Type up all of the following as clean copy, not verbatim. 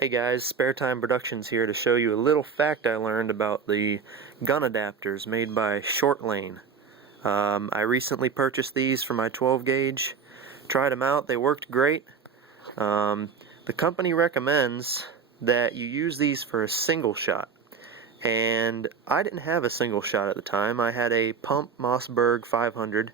Hey guys, Spare Time Productions here to show you a little fact I learned about the gun adapters made by Short Lane. I recently purchased these for my 12 gauge, tried them out, they worked great. The company recommends that you use these for a single shot, and I didn't have a single shot at the time. I had a Pump Mossberg 500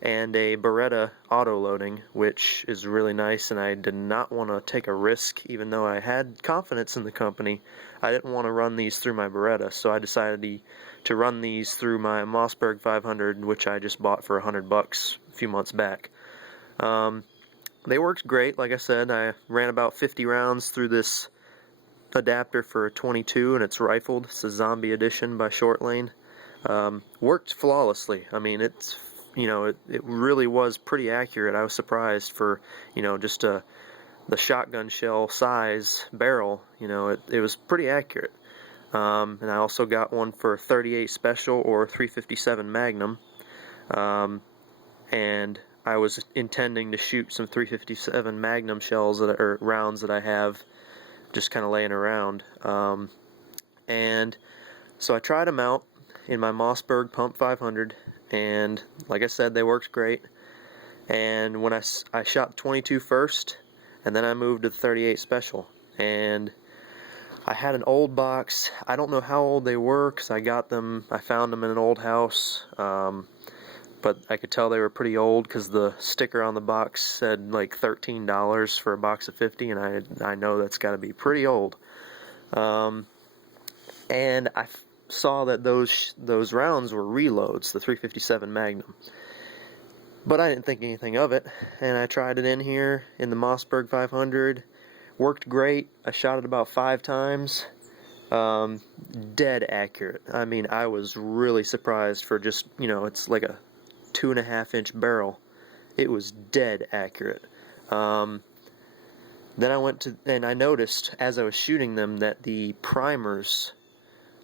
and a Beretta auto-loading, which is really nice, and I did not want to take a risk. Even though I had confidence in the company, I didn't want to run these through my Beretta, so I decided to run these through my Mossberg 500, which I just bought for $100 a few months back. They worked great. Like I said, I ran about 50 rounds through this adapter for a 22, and it's rifled. It's a Zombie Edition by Short Lane. Worked flawlessly. I mean, it really was pretty accurate. I was surprised for, just the shotgun shell size barrel. It was pretty accurate. And I also got one for 38 Special or 357 Magnum. And I was intending to shoot some 357 Magnum shells or rounds that I have just kind of laying around. And so I tried them out in my Mossberg Pump 500, and like I said, they worked great. And when I shot 22 first, and then I moved to the 38 Special, and I had an old box. I don't know how old they were because I found them in an old house, but I could tell they were pretty old because the sticker on the box said like $13 for a box of 50, and I know that's got to be pretty old. And I saw that those rounds were reloads, the 357 Magnum. But I didn't think anything of it, and I tried it in here in the Mossberg 500. Worked great. I shot it about 5 times. Dead accurate. I mean, I was really surprised for just, it's like a 2.5-inch barrel. It was dead accurate. Then I noticed as I was shooting them that the primers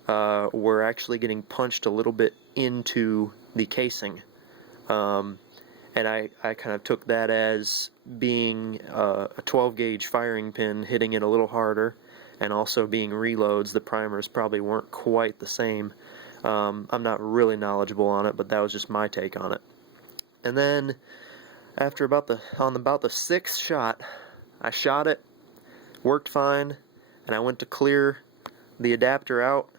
were actually getting punched a little bit into the casing. And I kind of took that as being a 12 gauge firing pin hitting it a little harder, and also being reloads. The primers probably weren't quite the same. I'm not really knowledgeable on it, but that was just my take on it. And then after about the 6th shot, I shot it, worked fine, and I went to clear the adapter out,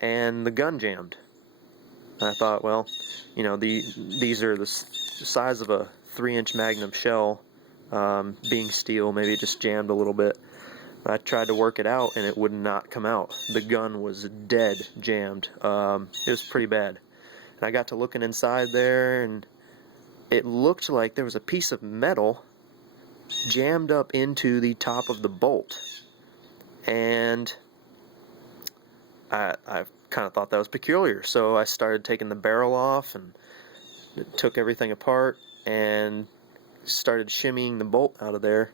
and the gun jammed. I thought, well, these are the size of a 3-inch Magnum shell, being steel, maybe it just jammed a little bit. I tried to work it out, and it would not come out. The gun was dead jammed. It was pretty bad. And I got to looking inside there, and it looked like there was a piece of metal jammed up into the top of the bolt. And I kind of thought that was peculiar, so I started taking the barrel off and took everything apart and started shimmying the bolt out of there.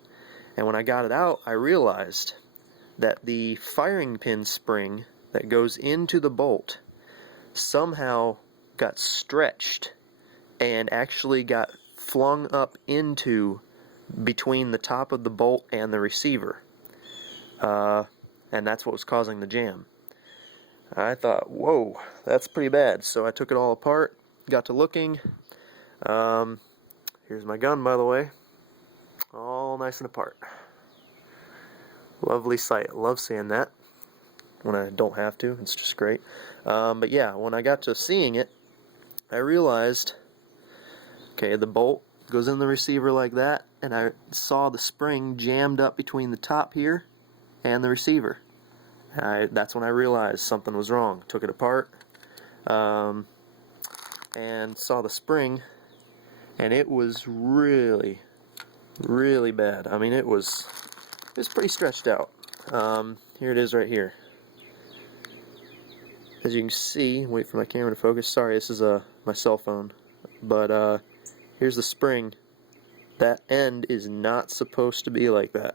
And when I got it out, I realized that the firing pin spring that goes into the bolt somehow got stretched and actually got flung up into between the top of the bolt and the receiver. And that's what was causing the jam. I thought, whoa, that's pretty bad. So I took it all apart, got to looking. Here's my gun, by the way. All nice and apart. Lovely sight. Love seeing that when I don't have to. It's just great. But yeah, when I got to seeing it, I realized, okay, the bolt goes in the receiver like that, and I saw the spring jammed up between the top here and the receiver. That's when I realized something was wrong. Took it apart, and saw the spring, and it was really, really bad. I mean, it was pretty stretched out. Here it is right here. As you can see, wait for my camera to focus. Sorry, this is my cell phone. But here's the spring. That end is not supposed to be like that.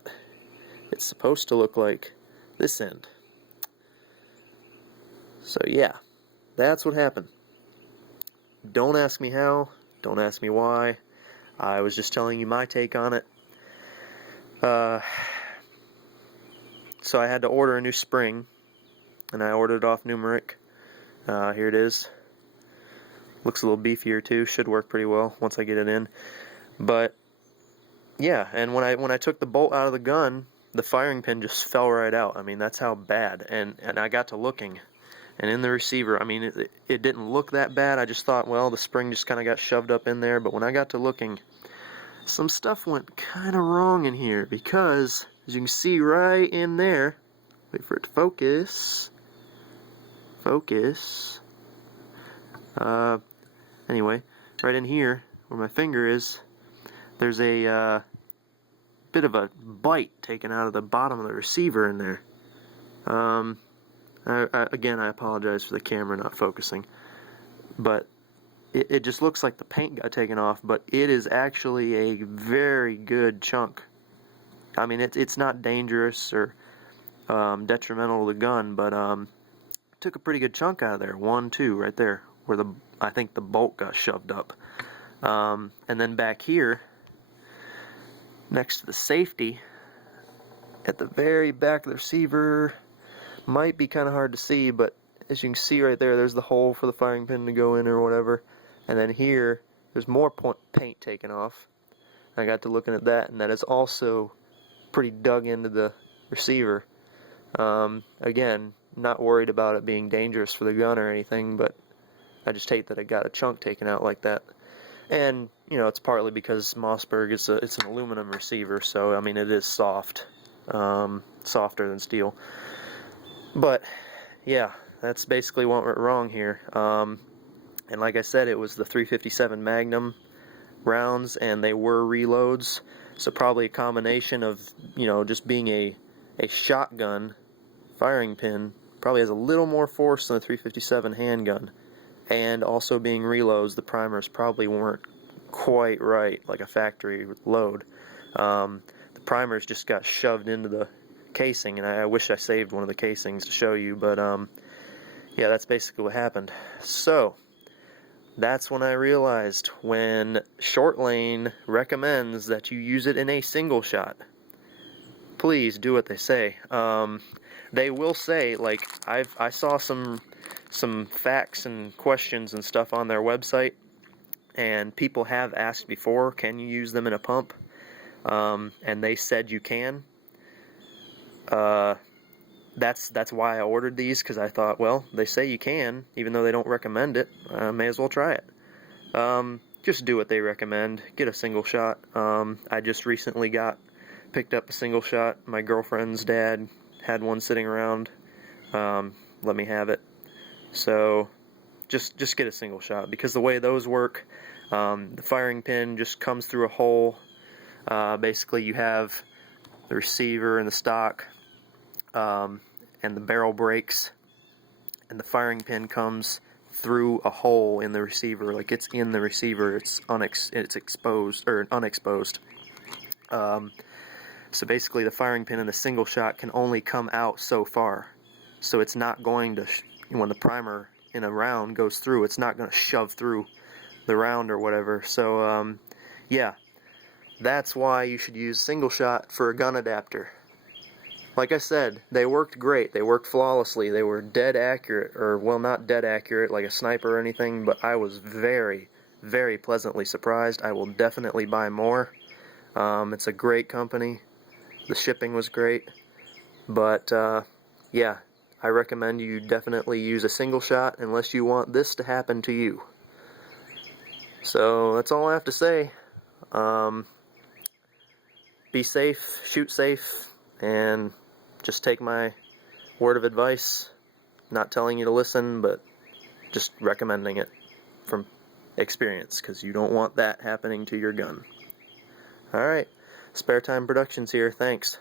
It's supposed to look like this end. So yeah, that's what happened. Don't ask me how, don't ask me why. I was just telling you my take on it. So I had to order a new spring, and I ordered it off Numeric. Here it is. Looks a little beefier too. Should work pretty well once I get it in. But yeah, and when I took the bolt out of the gun, the firing pin just fell right out. I mean, that's how bad. And I got to looking, and in the receiver, I mean, it didn't look that bad. I just thought, well, the spring just kind of got shoved up in there. But when I got to looking, some stuff went kind of wrong in here, because as you can see right in there, wait for it to focus. Focus. Anyway, right in here where my finger is, there's a bit of a bite taken out of the bottom of the receiver in there. Again, I apologize for the camera not focusing, but it just looks like the paint got taken off, but it is actually a very good chunk. I mean, it's not dangerous or detrimental to the gun, but took a pretty good chunk out of there. 1, 2, right there, where I think the bolt got shoved up. And then back here, next to the safety, at the very back of the receiver, might be kind of hard to see, but as you can see right there, there's the hole for the firing pin to go in or whatever. And then here, there's more paint taken off. I got to looking at that, and that is also pretty dug into the receiver. Again, not worried about it being dangerous for the gun or anything, but I just hate that I got a chunk taken out like that. And, you know, it's partly because Mossberg, it's an aluminum receiver, so, I mean, it is soft. Softer than steel. But, yeah, that's basically what went wrong here. And like I said, it was the .357 Magnum rounds, and they were reloads, so probably a combination of, you know, just being a shotgun firing pin probably has a little more force than a .357 handgun, and also being reloads, the primers probably weren't quite right, like a factory load. The primers just got shoved into the casing, and I wish I saved one of the casings to show you, but yeah, that's basically what happened. So that's when I realized, when Short Lane recommends that you use it in a single shot, please do what they say. They will say, like, I saw some facts and questions and stuff on their website, and people have asked before, can you use them in a pump? And they said you can. That's why I ordered these, because I thought, well, they say you can, even though they don't recommend it, may as well try it. Just do what they recommend. Get a single shot. I just recently picked up a single shot. My girlfriend's dad had one sitting around. Let me have it. So just get a single shot, because the way those work, the firing pin just comes through a hole. Basically, you have the receiver and the stock, and the barrel breaks, and the firing pin comes through a hole in the receiver, like it's in the receiver, it's exposed or unexposed. So basically, the firing pin in the single shot can only come out so far. So it's not going to, when the primer in a round goes through, it's not going to shove through the round or whatever. So yeah, that's why you should use single shot for a gun adapter. Like I said, they worked great. They worked flawlessly. They were dead accurate, or, well, not dead accurate like a sniper or anything, but I was very, very pleasantly surprised. I will definitely buy more. It's a great company. The shipping was great. But, yeah, I recommend you definitely use a single shot unless you want this to happen to you. So, that's all I have to say. Be safe, shoot safe, and just take my word of advice, not telling you to listen, but just recommending it from experience, because you don't want that happening to your gun. Alright, Spare Time Productions here, thanks.